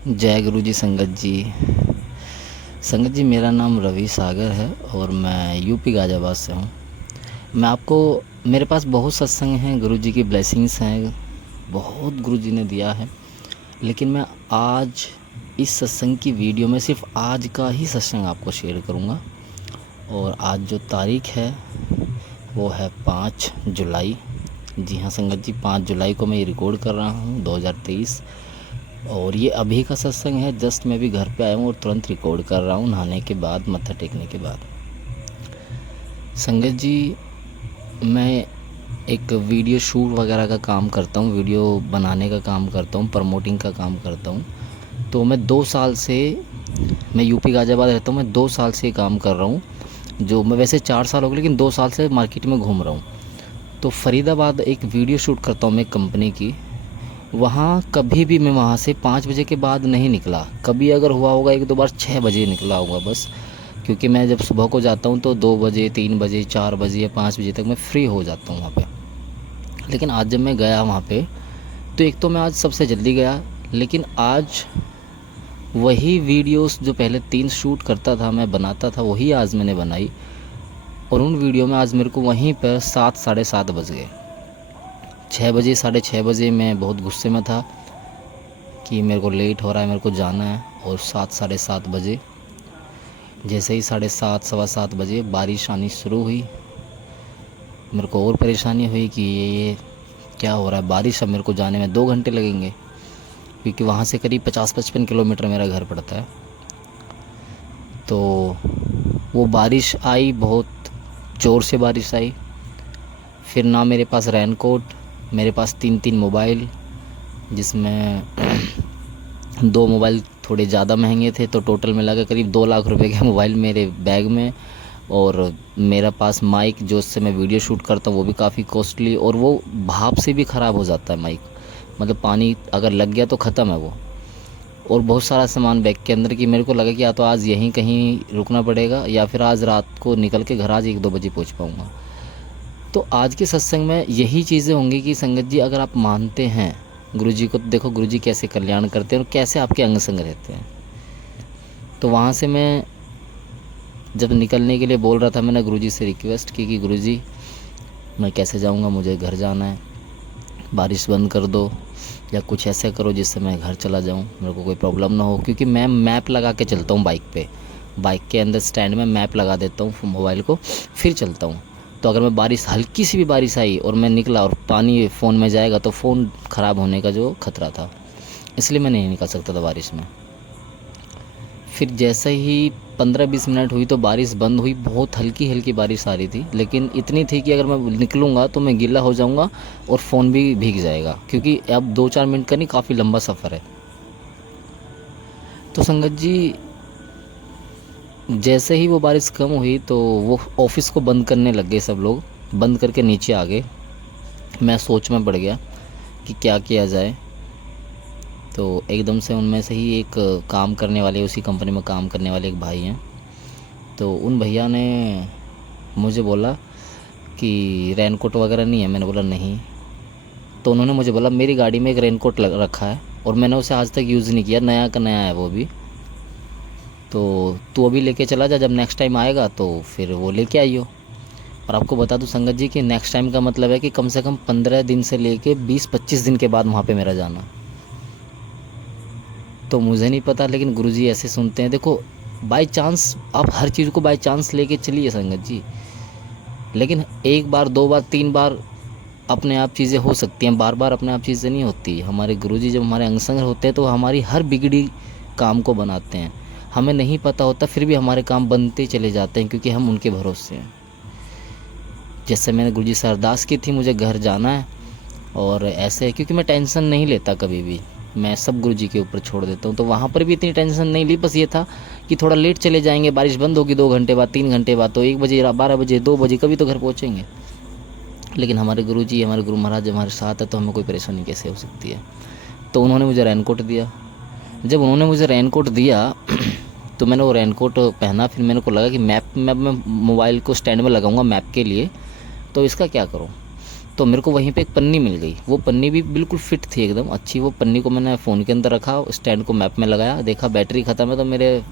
जय गुरु जी संगत जी। संगत जी, मेरा नाम रवि सागर है और मैं यूपी गाज़ियाबाद से हूँ। मैं आपको मेरे पास बहुत सत्संग हैं, गुरु जी की ब्लेसिंग्स हैं, बहुत गुरु जी ने दिया है। लेकिन मैं आज इस सत्संग की वीडियो में सिर्फ आज का ही सत्संग आपको शेयर करूँगा। और आज जो तारीख है वो है 5 जुलाई। जी हाँ संगत जी, 5 जुलाई को मैं ये रिकॉर्ड कर रहा हूँ 2023। और ये अभी का सत्संग है। जस्ट मैं भी घर पे आया हूँ और तुरंत रिकॉर्ड कर रहा हूँ, नहाने के बाद, मत्था टेकने के बाद। संगत जी, मैं एक वीडियो शूट वगैरह का काम करता हूँ, वीडियो बनाने का काम करता हूँ, प्रमोटिंग का काम करता हूँ। तो मैं 2 साल से, मैं यूपी गाज़ियाबाद रहता हूँ, मैं 2 साल से काम कर रहा हूँ। जो मैं वैसे 4 साल हो गए, लेकिन 2 साल से मार्केट में घूम रहा हूँ। तो फरीदाबाद एक वीडियो शूट करता हूँ मैं कंपनी की। वहाँ कभी भी मैं वहाँ से 5 बजे के बाद नहीं निकला। कभी अगर हुआ होगा 1-2 बार 6 बजे निकला होगा बस। क्योंकि मैं जब सुबह को जाता हूँ तो 2 बजे, 3 बजे, 4 बजे या 5 बजे तक मैं फ्री हो जाता हूँ वहाँ पे। लेकिन आज जब मैं गया वहाँ पे, तो एक तो मैं आज सबसे जल्दी गया, लेकिन आज वही वीडियोस जो पहले 3 शूट करता था, मैं बनाता था, वही आज मैंने बनाई। और उन वीडियो में आज मेरे को वहीं पर 7, साढ़े 7 बज गए। 6 बजे, साढ़े 6 बजे मैं बहुत गुस्से में था कि मेरे को लेट हो रहा है, मेरे को जाना है। और 7, साढ़े 7 बजे, जैसे ही 7:30, सवा 7 बजे बारिश आनी शुरू हुई। मेरे को और परेशानी हुई कि ये क्या हो रहा है, बारिश। अब मेरे को जाने में 2 घंटे लगेंगे, क्योंकि वहाँ से करीब 50-55 किलोमीटर मेरा घर पड़ता है। तो वो बारिश आई, बहुत ज़ोर से बारिश आई। फिर ना मेरे पास रेनकोट, मेरे पास 3-3 मोबाइल, जिसमें 2 मोबाइल थोड़े ज़्यादा महंगे थे। तो टोटल मिला के करीब 2 लाख रुपए के मोबाइल मेरे बैग में। और मेरा पास माइक, जो उससे मैं वीडियो शूट करता हूँ, वो भी काफ़ी कॉस्टली, और वो भाप से भी ख़राब हो जाता है माइक। मतलब पानी अगर लग गया तो ख़त्म है वो। और बहुत सारा सामान बैग के अंदर, कि मेरे को लगा कि या तो आज यहीं कहीं रुकना पड़ेगा, या फिर आज रात को निकल के घर आज 1-2 बजे पहुँच पाऊँगा। तो आज के सत्संग में यही चीज़ें होंगी कि संगत जी, अगर आप मानते हैं गुरु जी को, तो देखो गुरु जी कैसे कल्याण करते हैं और कैसे आपके अंग संग रहते हैं। तो वहाँ से मैं जब निकलने के लिए बोल रहा था, मैंने गुरु जी से रिक्वेस्ट की कि गुरु जी, मैं कैसे जाऊँगा, मुझे घर जाना है, बारिश बंद कर दो या कुछ ऐसे करो जिससे मैं घर चला जाऊँ, मेरे को कोई प्रॉब्लम ना हो। क्योंकि मैं मैप लगा के चलता हूँ बाइक पे, बाइक के अंदर स्टैंड में मैप लगा देता हूँ मोबाइल को, फिर चलता हूँ। तो अगर मैं बारिश, हल्की सी भी बारिश आई और मैं निकला और पानी फ़ोन में जाएगा, तो फ़ोन ख़राब होने का जो खतरा था, इसलिए मैं नहीं निकल सकता था बारिश में। फिर जैसे ही 15-20 मिनट हुई तो बारिश बंद हुई। बहुत हल्की हल्की बारिश आ रही थी, लेकिन इतनी थी कि अगर मैं निकलूँगा तो मैं गीला हो जाऊँगा और फ़ोन भी भीग जाएगा, क्योंकि अब 2-4 मिनट का नहीं, काफ़ी लंबा सफ़र है। तो संगत जी, जैसे ही वो बारिश कम हुई तो वो ऑफिस को बंद करने लग गए, सब लोग बंद करके नीचे आ गए। मैं सोच में पड़ गया कि क्या किया जाए। तो एकदम से उनमें से ही एक काम करने वाले, उसी कंपनी में काम करने वाले एक भाई हैं, तो उन भैया ने मुझे बोला कि रेनकोट वगैरह नहीं है। मैंने बोला नहीं। तो उन्होंने मुझे बोला, मेरी गाड़ी में एक रेनकोट रखा है और मैंने उसे आज तक यूज़ नहीं किया, नया का नया है वो भी। तो तू अभी लेके चला जा, जब नेक्स्ट टाइम आएगा तो फिर वो लेके आइयो। और आपको बता दूं संगत जी कि नेक्स्ट टाइम का मतलब है कि कम से कम 15 दिन से लेके 20-25 दिन के बाद वहाँ पे मेरा जाना। तो मुझे नहीं पता, लेकिन गुरुजी ऐसे सुनते हैं। देखो, बाय चांस आप हर चीज़ को बाय चांस लेके चलिए संगत जी, लेकिन 1 बार, 2 बार, 3 बार अपने आप चीज़ें हो सकती हैं, बार बार अपने आप चीज़ें नहीं होती। हमारे गुरुजी जब हमारे अंग संग होते हैं तो हमारी हर बिगड़ी काम को बनाते हैं। हमें नहीं पता होता, फिर भी हमारे काम बनते चले जाते हैं, क्योंकि हम उनके भरोसे हैं। जैसे मैंने गुरुजी से अरदास की थी, मुझे घर जाना है, और ऐसे, क्योंकि मैं टेंशन नहीं लेता कभी भी, मैं सब गुरुजी के ऊपर छोड़ देता हूँ। तो वहाँ पर भी इतनी टेंशन नहीं ली, बस ये था कि थोड़ा लेट चले जाएंगे, बारिश बंद होगी 2 घंटे बाद, 3 घंटे बाद, तो 1 बजे, 12 बजे, 2 बजे कभी तो घर पहुँचेंगे। लेकिन हमारे गुरुजी, हमारे गुरु महाराज हमारे साथ है, तो हमें कोई परेशानी कैसे हो सकती है। तो उन्होंने मुझे रेनकोट दिया। जब उन्होंने मुझे रेनकोट दिया तो मैंने वो रेनकोट पहना। फिर मेरे को लगा कि मैप मैं मोबाइल को स्टैंड में लगाऊंगा मैप के लिए, तो इसका क्या करूं। तो मेरे को वहीं पे एक पन्नी मिल गई। वो पन्नी भी बिल्कुल फिट थी एकदम अच्छी। वो पन्नी को मैंने फ़ोन के अंदर रखा, स्टैंड को मैप में लगाया, देखा बैटरी ख़त्म है तो मेरे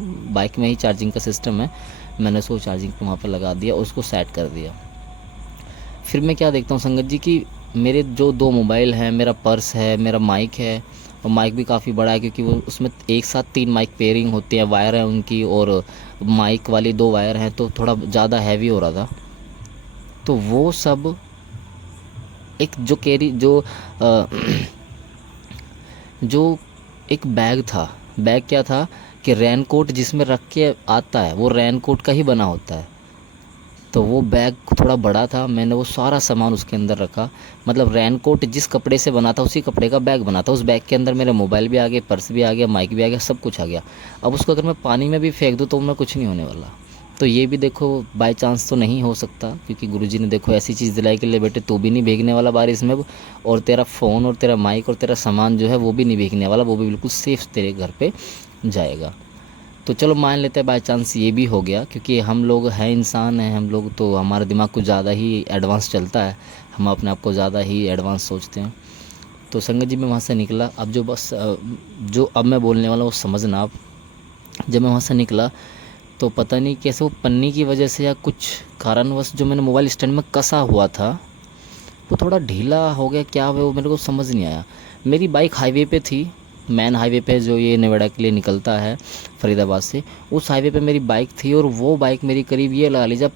बाइक में ही चार्जिंग का सिस्टम है, मैंने उसको चार्जिंग पे वहाँ पे लगा दिया, उसको सेट कर दिया। फिर मैं क्या देखता हूँ संगत जी कि मेरे जो 2 मोबाइल हैं, मेरा पर्स है, मेरा माइक है, और माइक भी काफ़ी बड़ा है क्योंकि वो उसमें एक साथ 3 माइक पेयरिंग होती है, वायर है उनकी, और माइक वाली 2 वायर हैं, तो थोड़ा ज़्यादा हैवी हो रहा था। तो वो सब एक जो कैरी जो जो एक बैग था। बैग क्या था कि रेनकोट जिसमें रख के आता है वो रेनकोट का ही बना होता है। तो वो बैग थोड़ा बड़ा था, मैंने वो सारा सामान उसके अंदर रखा। मतलब रेनकोट जिस कपड़े से बना था उसी कपड़े का बैग बना था। उस बैग के अंदर मेरे मोबाइल भी आ गए, पर्स भी आ गया, माइक भी आ गया, सब कुछ आ गया। अब उसको अगर मैं पानी में भी फेंक दूँ तो मैं कुछ नहीं होने वाला। तो ये भी देखो बाय चांस तो नहीं हो सकता, क्योंकि गुरुजी ने देखो ऐसी चीज़ दिलाई कि ले बेटे तू भी नहीं भीगने वाला बारिश में, और तेरा फ़ोन और तेरा माइक और तेरा सामान जो है वो भी नहीं भीगने वाला, वो भी बिल्कुल सेफ़ तेरे घर पे जाएगा। तो चलो मान लेते हैं बाय चांस ये भी हो गया, क्योंकि हम लोग हैं, इंसान हैं हम लोग, तो हमारा दिमाग कुछ ज़्यादा ही एडवांस चलता है, हम अपने आप को ज़्यादा ही एडवांस सोचते हैं। तो संगत जी मैं वहाँ से निकला। अब जो बस जो अब मैं बोलने वाला वो समझना आप। जब मैं वहाँ से निकला तो पता नहीं कैसे वो पन्नी की वजह से या कुछ कारणवश जो मैंने मोबाइल स्टैंड में कसा हुआ था वो थोड़ा ढीला हो गया, क्या हुआ वो मेरे को समझ नहीं आया। मेरी बाइक हाईवे पे थी, मेन हाईवे पे जो ये नोएडा के लिए निकलता है फरीदाबाद से, उस हाईवे पे मेरी बाइक थी। और वो बाइक मेरी करीब ये लगा लीजिए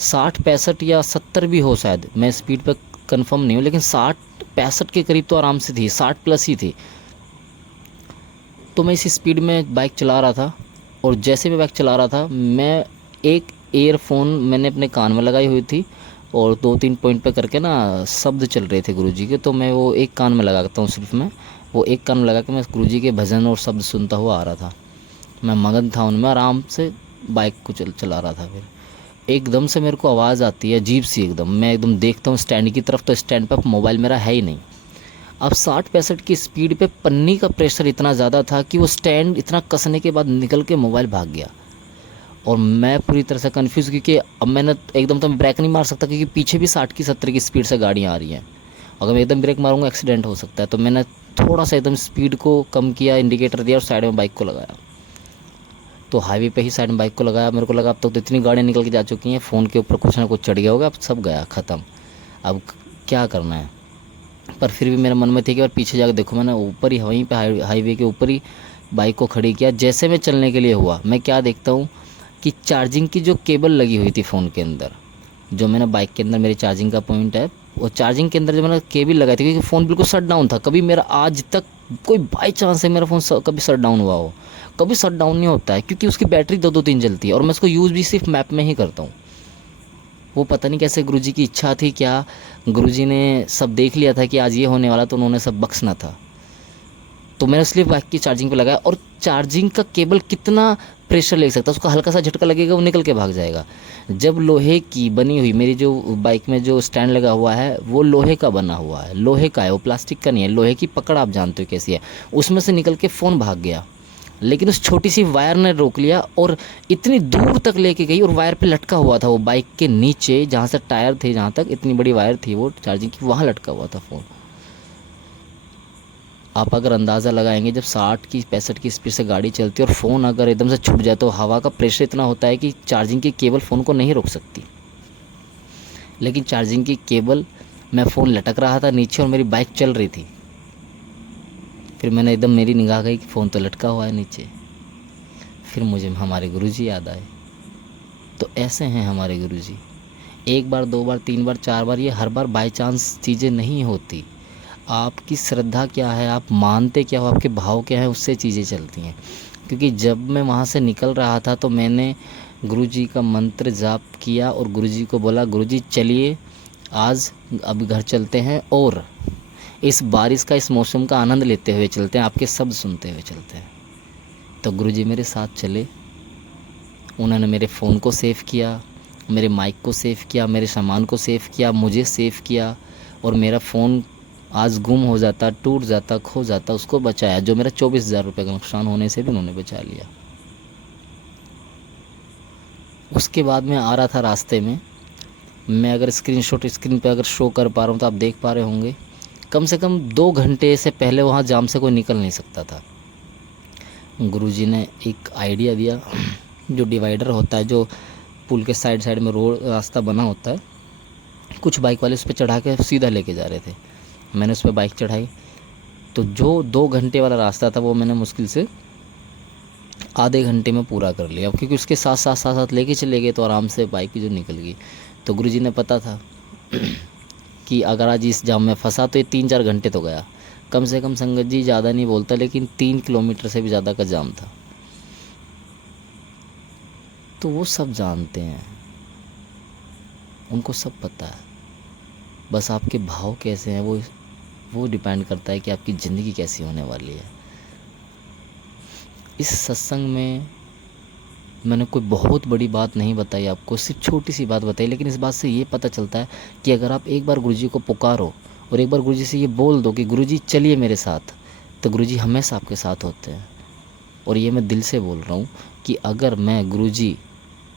65 या 70 भी हो शायद, मैं स्पीड पे कंफर्म नहीं हूँ, लेकिन 60-65 के करीब तो आराम से थी, 60 प्लस ही थी। तो मैं इसी स्पीड में बाइक चला रहा था, और जैसे मैं बाइक चला रहा था मैं एक ईयरफोन मैंने अपने कान में लगाई हुई थी, और 2-3 पॉइंट पे करके ना शब्द चल रहे थे गुरुजी के, तो मैं वो एक कान में लगाता हूँ सिर्फ, मैं वो एक कान में लगा के मैं गुरुजी के भजन और शब्द सुनता हुआ आ रहा था। मैं मगन था उनमें, आराम से बाइक को चला रहा था। फिर एकदम से मेरे को आवाज़ आती है अजीब सी एकदम, मैं एकदम देखता हूँ स्टैंड की तरफ, तो स्टैंड पर मोबाइल मेरा है ही नहीं। अब 60-65 की स्पीड पे पन्नी का प्रेशर इतना ज़्यादा था कि वो स्टैंड इतना कसने के बाद निकल के मोबाइल भाग गया। और मैं पूरी तरह से कंफ्यूज, क्योंकि अब मैंने एकदम तो मैं ब्रेक नहीं मार सकता, क्योंकि पीछे भी 60 की 70 की स्पीड से गाड़ियाँ आ रही हैं। अगर मैं एकदम ब्रेक मारूंगा एक्सीडेंट हो सकता है। तो मैंने थोड़ा सा एकदम स्पीड को कम किया, इंडिकेटर दिया और साइड में बाइक को लगाया। तो हाईवे पे ही साइड में बाइक को लगाया। मेरे को लगा अब तक तो इतनी गाड़ियाँ निकल के जा चुकी हैं, फ़ोन के ऊपर कुछ ना कुछ चढ़ गया होगा, अब सब गया ख़त्म, अब क्या करना है। पर फिर भी मेरे मन में थी कि यार पीछे जाकर देखो। मैंने ऊपर ही वहीं पे हाईवे के ऊपर ही बाइक को खड़ी किया। जैसे मैं चलने के लिए हुआ, मैं क्या देखता हूँ कि चार्जिंग की जो केबल लगी हुई थी फ़ोन के अंदर, जो मैंने बाइक के अंदर मेरी चार्जिंग का पॉइंट है, वो चार्जिंग के अंदर जो मैंने केबल लगाई थी, क्योंकि फ़ोन बिल्कुल शट डाउन था। कभी मेरा आज तक कोई बाई चांस है मेरा फ़ोन कभी शट डाउन हुआ हो, कभी शट डाउन नहीं होता है, क्योंकि उसकी बैटरी 2-2-3 जलती है, और मैं उसको यूज़ भी सिर्फ मैप में ही करता हूँ। वो पता नहीं कैसे गुरुजी की इच्छा थी क्या, गुरुजी ने सब देख लिया था कि आज ये होने वाला, तो उन्होंने सब बख्शना था। तो मैंने इसलिए बाइक की चार्जिंग पे लगाया। और चार्जिंग का केबल कितना प्रेशर ले सकता है, उसका हल्का सा झटका लगेगा वो निकल के भाग जाएगा। जब लोहे की बनी हुई मेरी जो बाइक में जो स्टैंड लगा हुआ है वो लोहे का बना हुआ है, लोहे का है, वो प्लास्टिक का नहीं है। लोहे की पकड़ आप जानते हो कैसी है, उसमें से निकल के फ़ोन भाग गया। लेकिन उस छोटी सी वायर ने रोक लिया और इतनी दूर तक लेके गई, और वायर पे लटका हुआ था वो बाइक के नीचे, जहाँ से टायर थे, जहाँ तक इतनी बड़ी वायर थी वो चार्जिंग की, वहाँ लटका हुआ था फ़ोन। आप अगर अंदाज़ा लगाएंगे, जब 60 की 65 की स्पीड से गाड़ी चलती है और फ़ोन अगर एकदम से छूट जाए, तो हवा का प्रेशर इतना होता है कि चार्जिंग की केबल फ़ोन को नहीं रोक सकती। लेकिन चार्जिंग की केबल, मैं फ़ोन लटक रहा था नीचे और मेरी बाइक चल रही थी। फिर मैंने एकदम, मेरी निगाह गई कि फ़ोन तो लटका हुआ है नीचे। फिर मुझे हमारे गुरुजी याद आए। तो ऐसे हैं हमारे गुरुजी, एक बार, 2 बार, 3 बार, 4 बार, ये हर बार बाय चांस चीज़ें नहीं होती। आपकी श्रद्धा क्या है, आप मानते क्या हो, आपके भाव क्या है, उससे चीज़ें चलती हैं। क्योंकि जब मैं वहाँ से निकल रहा था तो मैंने गुरुजी का मंत्र जाप किया और गुरुजी को बोला, गुरुजी चलिए आज अब घर चलते हैं, और इस बारिश का, इस मौसम का आनंद लेते हुए चलते हैं, आपके शब्द सुनते हुए चलते हैं। तो गुरुजी मेरे साथ चले। उन्होंने मेरे फ़ोन को सेव किया, मेरे माइक को सेव किया, मेरे सामान को सेव किया, मुझे सेव किया। और मेरा फ़ोन आज गुम हो जाता, टूट जाता, खो जाता, उसको बचाया। जो मेरा 24,000 रुपये का नुकसान होने से भी उन्होंने बचा लिया। उसके बाद मैं आ रहा था रास्ते में, मैं अगर स्क्रीनशॉट स्क्रीन पे अगर शो कर पा रहा हूँ तो आप देख पा रहे होंगे, कम से कम 2 घंटे से पहले वहाँ जाम से कोई निकल नहीं सकता था। गुरुजी ने एक आइडिया दिया, जो डिवाइडर होता है, जो पुल के साइड साइड में रोड रास्ता बना होता है, कुछ बाइक वाले उस पर चढ़ा के सीधा लेके जा रहे थे। मैंने उस पर बाइक चढ़ाई, तो जो 2 घंटे वाला रास्ता था वो मैंने मुश्किल से आधे घंटे में पूरा कर लिया, क्योंकि उसके साथ साथ साथ साथ लेके चले गए तो आराम से बाइक की जो निकल गई। तो गुरुजी ने पता था कि अगर आज इस जाम में फंसा तो ये 3-4 घंटे तो गया। कम से कम संगत जी ज़्यादा नहीं बोलता, लेकिन 3 किलोमीटर से भी ज़्यादा का जाम था। तो वो सब जानते हैं, उनको सब पता है, बस आपके भाव कैसे हैं वो डिपेंड करता है कि आपकी ज़िंदगी कैसी होने वाली है। इस सत्संग में मैंने कोई बहुत बड़ी बात नहीं बताई आपको, सिर्फ छोटी सी बात बताई, लेकिन इस बात से ये पता चलता है कि अगर आप एक बार गुरुजी को पुकारो और एक बार गुरुजी से ये बोल दो कि गुरुजी चलिए मेरे साथ, तो गुरुजी हमेशा आपके साथ होते हैं। और ये मैं दिल से बोल रहा हूँ कि अगर मैं गुरुजी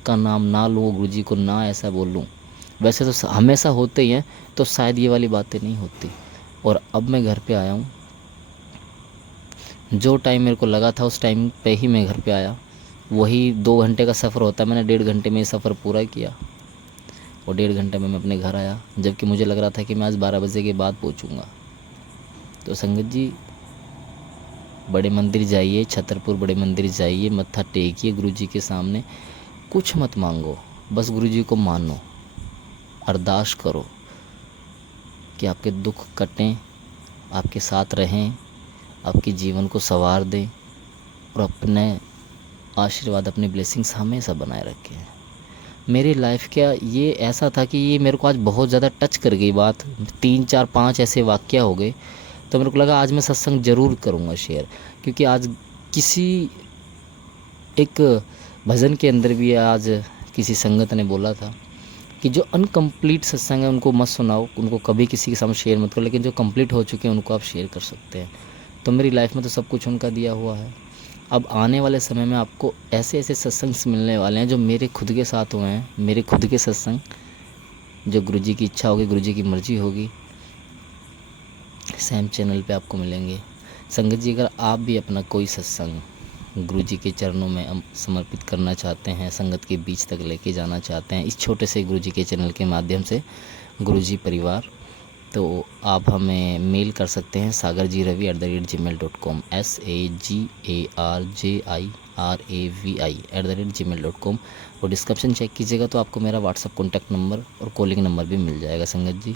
का नाम ना लूँ, गुरुजी को ना ऐसा बोल लूँ, वैसे तो हमेशा होते ही हैं, तो शायद ये वाली बातें नहीं होती। और अब मैं घर पे आया हूँ, जो टाइम मेरे को लगा था उस टाइम पे ही मैं घर पे आया। वही 2 घंटे का सफ़र होता है, मैंने 1.5 घंटे में ये सफ़र पूरा किया और 1.5 घंटे में मैं अपने घर आया, जबकि मुझे लग रहा था कि मैं आज 12 बजे के बाद पहुँचूँगा। तो संगत जी, बड़े मंदिर जाइए, छतरपुर बड़े मंदिर जाइए, मत्था टेकिए गुरुजी के सामने, कुछ मत मांगो, बस गुरुजी को मानो, अरदास करो कि आपके दुख कटें, आपके साथ रहें, आपके जीवन को संवार दें और अपने आशीर्वाद, अपनी ब्लेसिंग्स हमेशा बनाए रखें। मेरी लाइफ का ये ऐसा था कि ये मेरे को आज बहुत ज़्यादा टच कर गई बात, 3-4-5 ऐसे वाक़या हो गए, तो मेरे को लगा आज मैं सत्संग ज़रूर करूँगा शेयर, क्योंकि आज किसी एक भजन के अंदर भी आज किसी संगत ने बोला था कि जो अनकम्प्लीट सत्संग है उनको मत सुनाओ, उनको कभी किसी के सामने शेयर मत करो, लेकिन जो कंप्लीट हो चुके हैं उनको आप शेयर कर सकते हैं। तो मेरी लाइफ में तो सब कुछ उनका दिया हुआ है। अब आने वाले समय में आपको ऐसे ऐसे सत्संग मिलने वाले हैं जो मेरे खुद के साथ हुए हैं, मेरे खुद के सत्संग, जो गुरुजी की इच्छा होगी, गुरुजी की मर्जी होगी, सैम चैनल पे आपको मिलेंगे। संगत जी, अगर आप भी अपना कोई सत्संग गुरुजी के चरणों में समर्पित करना चाहते हैं, संगत के बीच तक लेके जाना चाहते हैं इस छोटे से गुरुजी के चैनल के माध्यम से, गुरुजी परिवार, तो आप हमें मेल कर सकते हैं sagarjiravi@gmail.com, sagarjiravi@gmail.com। और डिस्क्रिप्शन चेक कीजिएगा तो आपको मेरा व्हाट्सअप कॉन्टैक्ट नंबर और कॉलिंग नंबर भी मिल जाएगा। संगत जी,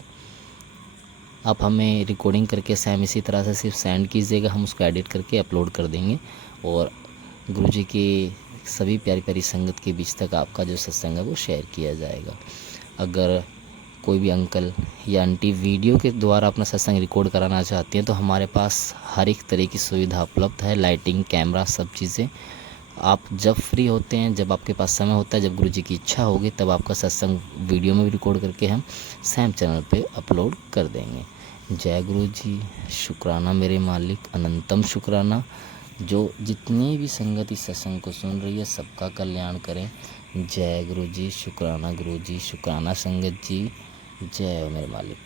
आप हमें रिकॉर्डिंग करके सैम इसी तरह से सिर्फ सेंड कीजिएगा, हम उसको एडिट करके अपलोड कर देंगे और गुरुजी के सभी प्यारी प्यारी संगत के बीच तक आपका जो सत्संग है वो शेयर किया जाएगा। अगर कोई भी अंकल या आंटी वीडियो के द्वारा अपना सत्संग रिकॉर्ड कराना चाहती हैं तो हमारे पास हर एक तरह की सुविधा उपलब्ध है, लाइटिंग, कैमरा, सब चीज़ें। आप जब फ्री होते हैं, जब आपके पास समय होता है, जब गुरुजी की इच्छा होगी, तब आपका सत्संग वीडियो में भी रिकॉर्ड करके हम सैम चैनल पे अपलोड कर देंगे। जय गुरु जी, शुक्राना मेरे मालिक, अनंतम शुक्राना। जो जितनी भी संगत इस सत्संग को सुन रही है सबका कल्याण करें। जय गुरु जी, शुक्राना गुरु जी, शुक्राना संगत जी, जय हो मेरे मालिक।